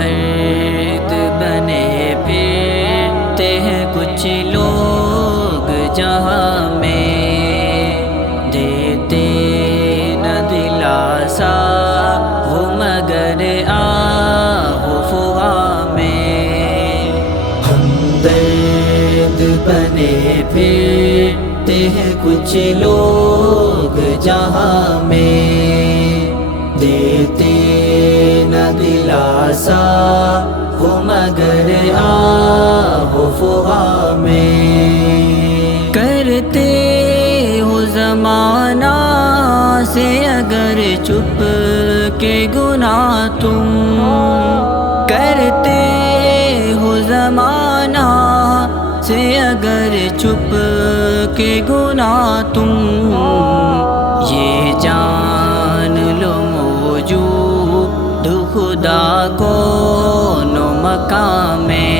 ہمدرد بنے پھرتے ہیں کچھ لوگ جہاں میں، دیتے نہ دلاسا وہ مگر آہ و فغاں میں۔ ہمدرد بنے پھرتے ہیں کچھ لوگ جہاں میں، دیتے نہ دلاسا وہ مگر آہ و فغاں میں۔ کرتے ہو زمانہ سے اگر چھپ کے گناہ تم، کرتے ہو زمانہ سے اگر چھپ کے گناہ تم، یہ جان لو موجود خدا کون و مکان میں۔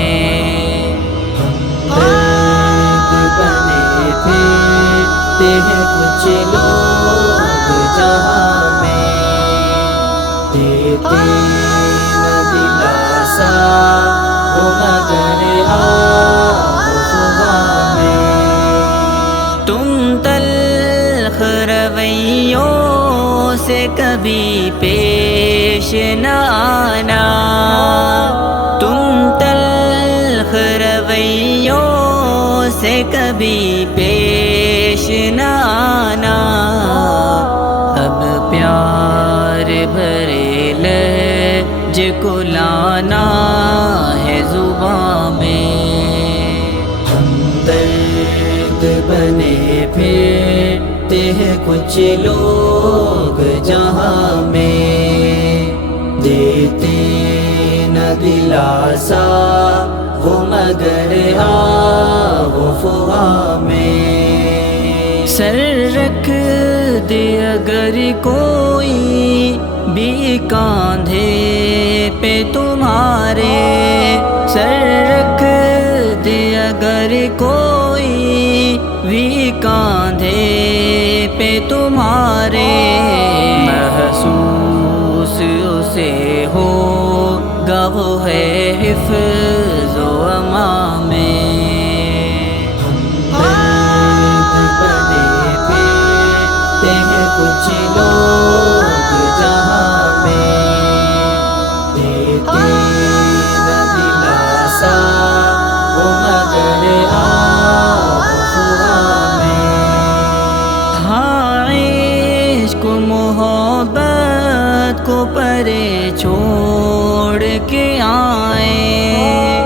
ہمدرد بنے پھرتے ہیں کچھ لوگ جہاں میں، دیتے نہ دلاسا وہ مگر آہ و فغاں میں۔ تم تلخ رویوں سے کبھی پیش نہ آنا، تم تلخ رویوں سے کبھی پیش نہ آنا، اب پیار بھرے لہج کو لانا ہے زباں میں۔ ہمدرد بنے پھرتے ہیں کچھ لوگ جہاں میں، دیتے نہ دلاسا وہ مگر آہ و فغاں میں۔ سر رکھ دے اگر کوئی بھی کاندھے پہ تمہارے، سر رکھ دے اگر کوئی بھی کاندھے پہ تمہارے، محسوس اسے ہوگا وہ ہے حفظ و امان میں۔ ہمدرد بنے پھرتے ہیں کچھ لوگ جہاں میں، دیتے نہ دلاسا وہ مگر آہ و فغاں میں۔ ہاں عشق و محبت کو پرے چھوڑ کے آئیں،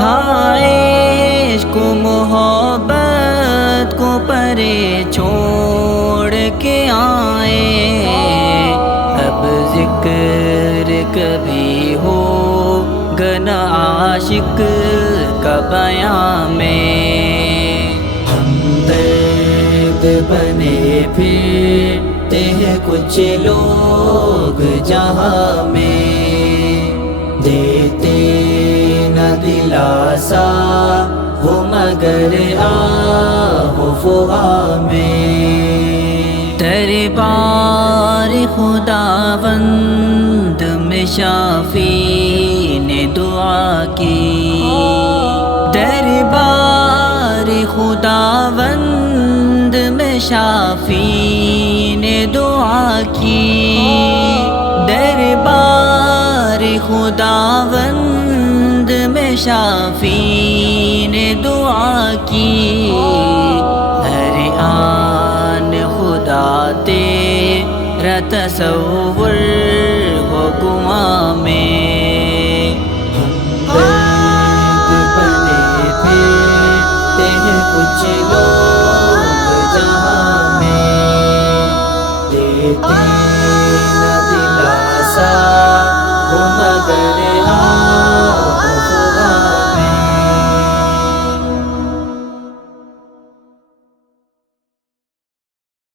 ہاں عشق و محبت کو پرے چھوڑ کے آئیں، اب ذکر کبھی ہو گنا عاشق کا بیاں میں۔ ہمدرد بنے پھرتے ہیں کچھ لوگ جہاں میں، دیتے نہ دلاسا وہ مگر آہ و فغاں میں۔ دربار خداوند میں شافی نے دعا کی، دربار خداوند میں شافی نے دعا کی، دربار خداوند میں شافی نے دعا کی، ہر آن خدا تیرا تصور ہو گواں میں۔ ہمدرد بنے پھرتے ہیں کچھ لوگ جہاں میں، دیتے